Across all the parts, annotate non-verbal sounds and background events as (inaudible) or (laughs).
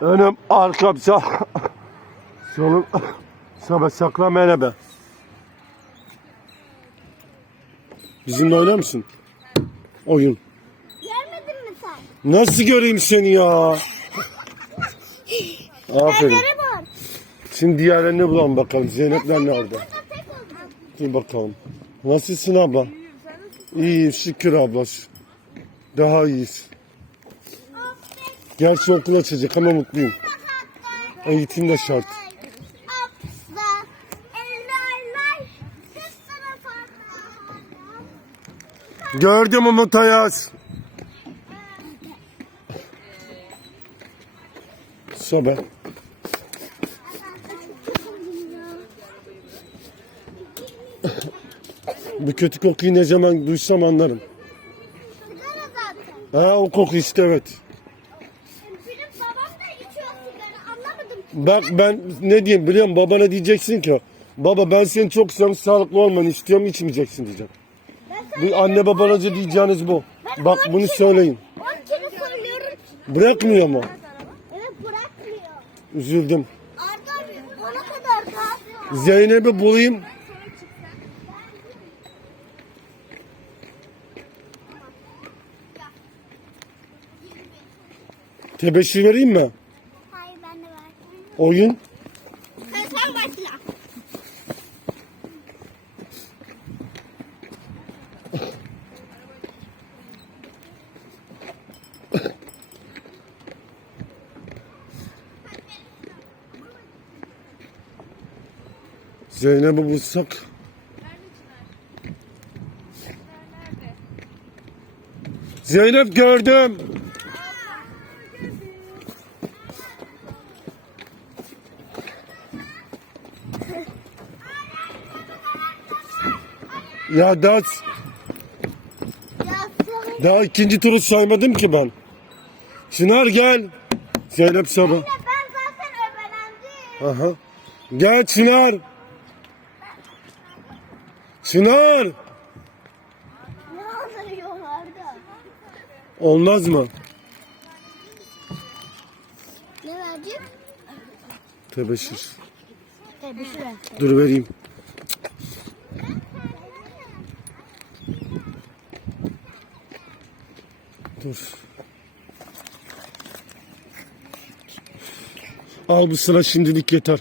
Önüm, arkam, sağ. Solum. Sabah saklan merhaba. Bizimle oynar mısın? Oyun. Görmedin mi sen? Nasıl göreyim seni ya? Aferin. Şimdi diğerlerini bulalım bakalım. Zeynepler nerede? Dur bakalım. Nasılsın abla? İyiyim şükür abla. Daha iyiyiz. Gerçi okul açacak ama mutluyum. Eğitim de şart. Gördüm Umut Ayaz. Sobe. Bu kötü kokuyu ne zaman duysam anlarım. Ha o koku işte evet. Benim babam da içiyor sigara anlamadım. Bak ben ne diyeyim biliyor musun? Babana diyeceksin ki baba ben seni çok seviyorum sağlıklı olmanı istiyorum içmeyeceksin diyeceğim. Ben Bu anne babanaca diyeceğiniz bu. Bak bunu söyleyin. 10 kilo söylüyorum. Bırakmıyor mu? Evet bırakmıyor. Üzüldüm. Arda abi ona kadar daha. Zeynep'i bulayım. Tebeşir vereyim mi? Hayır ben de var. Oyun. Sen başla. Zeynep'i bulsak. Zeynep gördüm. Ya daha, daha ikinci turu saymadım ki ben. Çınar gel. Zeynep sabah. ben zaten öbelendim. Aha. Gel Çınar. Çınar. Olmaz mı? Ne verecek? Tebeşir. Şuraya. Dur vereyim. Dur. Al bu sıra şimdilik yeter.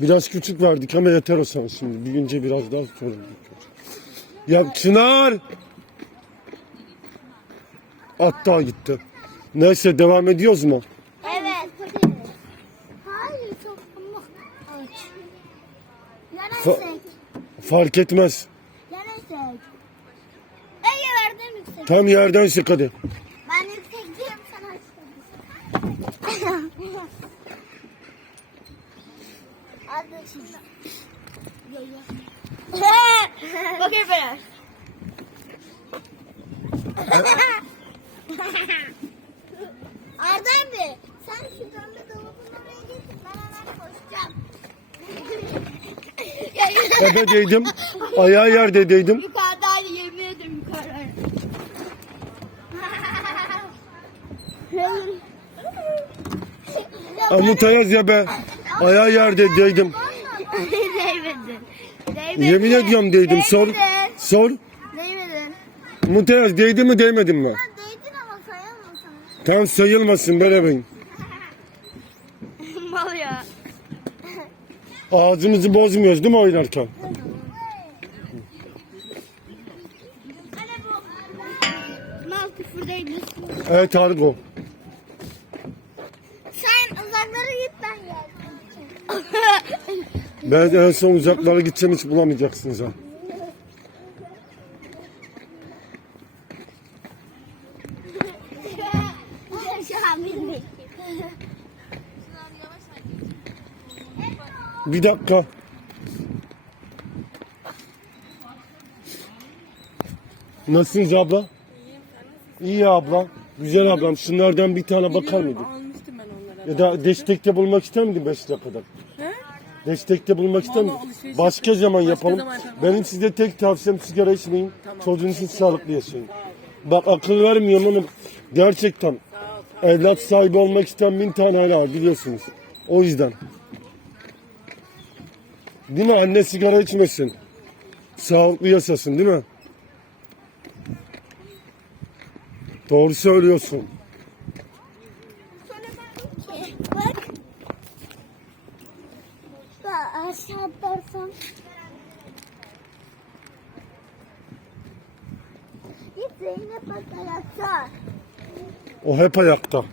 Biraz küçük verdik ama yeter o sana şimdi. Büyüyünce biraz daha sonra. Ya Çınar! At daha gitti. Neyse devam ediyoruz mu? Evet. Hayır çok ama aç. Fa-. Fark etmez. Tam yerden sık hadi. Ben değilim sen aç. Hadi şimdi. Bakayım bana. Arda abi sen şu pembe dolabın oraya getir ben hemen koşacağım. Ebe değdim. Ayağı yerde değdim. Amut Ayaz ya be. Ayağı yerde değdim. Değmedin. Değmedin. Yemin ediyorum değdim. Sor. Sor. Değmedin. Amut Ayaz değdi mi değmedin mi? Ha, değdin ama sayılmasın. Tam sayılmasın bebeğim. (laughs) Mal ya. Ağzımızı bozmuyoruz değil mi oynarken? Evet Argo. Uzaklara git ben geldim. Ben en son uzaklara gideceğim hiç bulamayacaksınız ha. Bir dakika. Nasılsınız abla? İyi abla. Güzel ablam. Şunlardan bir tane bakar mıydın? Ya da destekte bulmak ister miydin 5 dakikada? He? Destekte bulmak ister miydin? alışveriş Başka zaman Başka yapalım. zaman. Benim size tek tavsiyem sigara içmeyin. Tamam. Çocuğunuzun sağlıklı yaşayın. Bak akıl vermiyorum ama gerçekten evlat sahibi olmak isteyen bin tane aile var biliyorsunuz. O yüzden. Değil mi? Anne sigara içmesin. Sağlıklı yaşasın değil mi? Doğru söylüyorsun. Sonra ben ki bak. Bak atlarsam. Git Zeynep bak ayakta. O hep ayakta.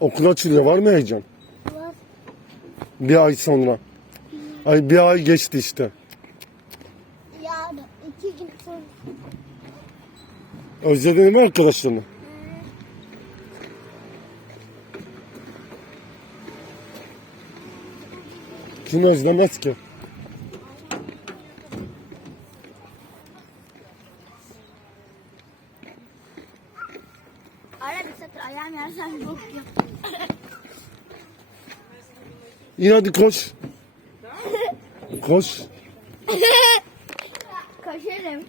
Okul açılıyor var mı heyecan? Var. Bir ay sonra. Ay bir ay geçti işte. Özledin mi arkadaşlarını? Kim özlemez ki? Ara bir satır ayağım yersen yok yok. İn hadi koş. (laughs) Koş. Koşarım.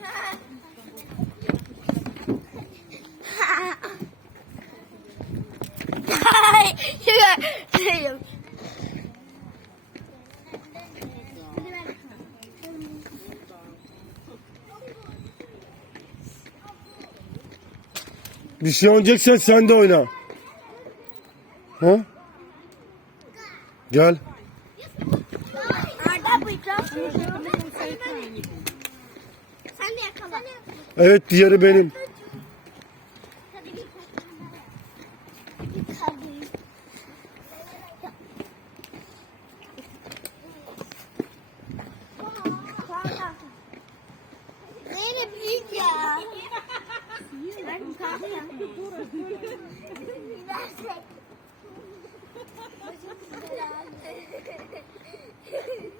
Bir şey oynayacaksan sen de oyna. Ha? Gel. Arda. Sen de yakala. Evet diğeri benim. Hadi git. Git hadi. Zeynep büyük ya. Ben kalkayım. Gidersek.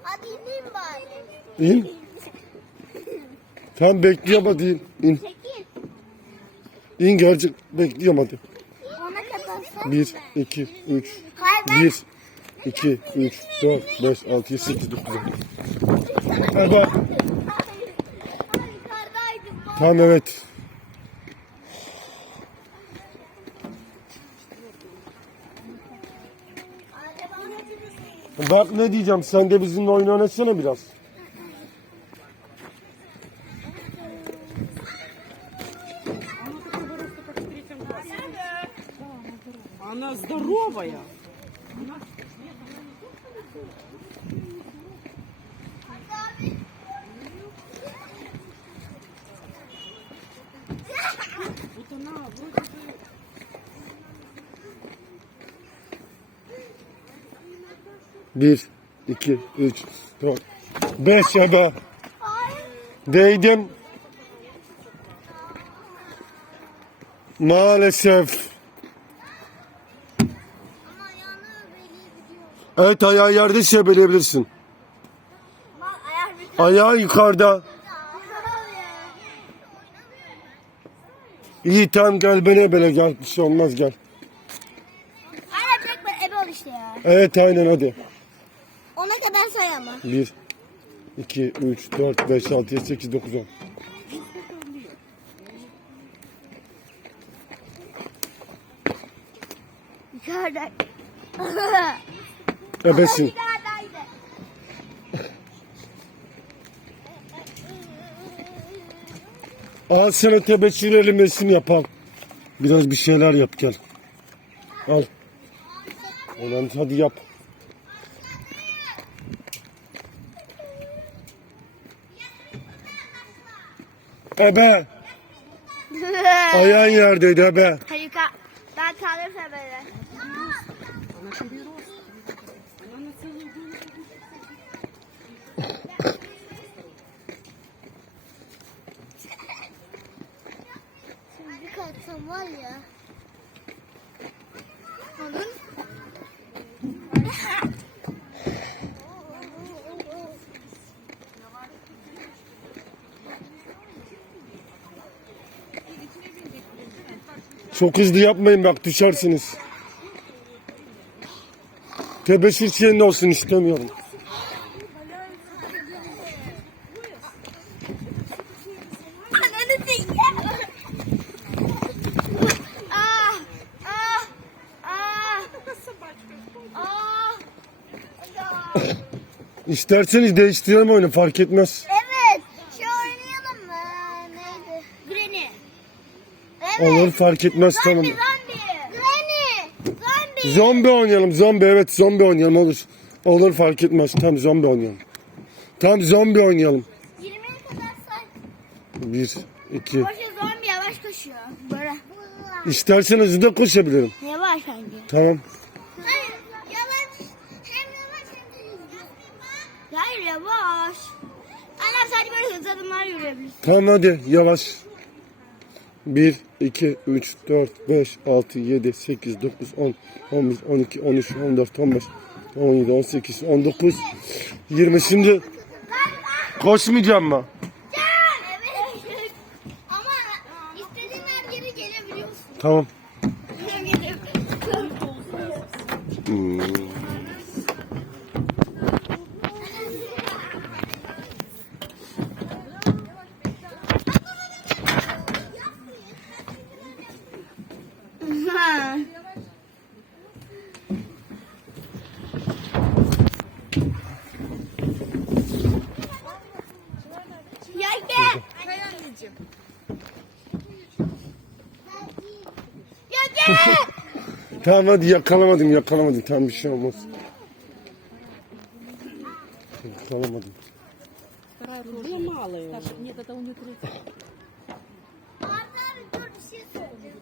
Hadi ineyim bari. İn. Tam bekliyorum hadi in. İn, Çekil. in gerçek bekliyorum hadi. Ona kadar sen 1, 2, 3, Hayır ben 1, 2, 3, 4, 5, 6, 7, 8, 9, 10. Hadi. Tamam evet. Bak ne diyeceğim sen de bizimle oyun oynasana biraz. 1, 2, 3, 4, 5 ebe. Değdim. Maalesef. Evet ayağı yerde sebeleyebilirsin. Ayağı yukarıda. İyi tamam gel bana böyle gel. Bir şey olmaz gel. Aynen ben ebe ol işte ya. Evet aynen hadi. Ona kadar say ama. 1, 2, 3, 4, 5, 6, 7, 8, 9, 10. Yukarıda. Ebesin. Al sana tebeşir elimesini yapalım. Biraz bir şeyler yap gel. Al. Ulan hadi yap. Ebe. Ayağın yerdeydi ebe. Hayır ben tanırsa böyle. Şimdi kalksam var ya. Çok hızlı yapmayın bak düşersiniz. Tebeşir şeyinde olsun istemiyorum. İsterseniz değiştirelim oyunu fark etmez. Evet, şu oynayalım mı? Neydi? Granny. Evet. Olur fark etmez tamam. Zombi, zombi. Zombi. Oynayalım zombi evet zombi oynayalım olur. Olur fark etmez tam zombi oynayalım. Tam zombi oynayalım. 20'ye kadar say. 1, 2. Koşuyor zombi yavaş koşuyor. Böyle. İsterseniz da koşabilirim. Yavaş sanki. Tamam. Hayır, yavaş. Hem yavaş hem de hızlı. Hayır yavaş. Annem sadece böyle hızlı adımlar yürüyebilirsin. Tamam hadi yavaş. 1, 2, 3, 4, 5, 6, 7, 8, 9, 10, 11, 12, 13, 14, 15, 17, 18, 19, 20. Şimdi koşmayacağım mı? Tamam. Ha. Ya gel. Kay anneciğim. Ya gel. Tamam hadi yakalamadım yakalamadım. Tamam bir şey olmaz. Yakalamadım. Мало его. Нет, это он не тридцать. Arda abi dur bir şey söyleyeceğim.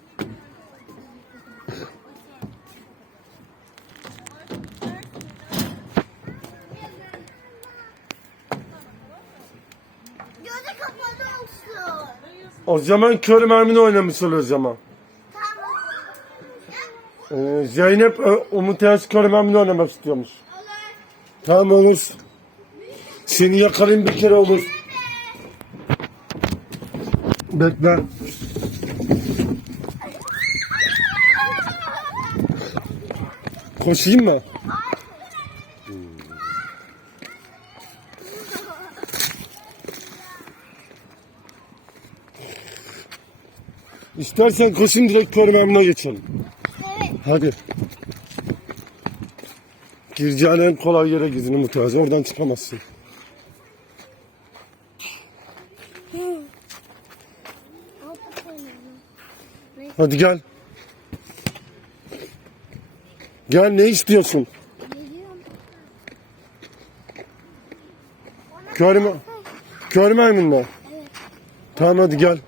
Gözü kapalı olsun. O zaman kör mermini oynamış oluyor o zaman. Zeynep e, Umut Yaz kör mermini oynamak istiyormuş. Olur. Tamam olur. Seni yakalayayım bir kere olur. Bekle. Koşayım mı? İstersen koşun direkt kör mermine geçelim. Evet. Hadi. Gireceğin en kolay yere Umut Yaz. Oradan çıkamazsın. Hadi gel. Gel ne istiyorsun? Kör mermin mi? Tamam hadi gel.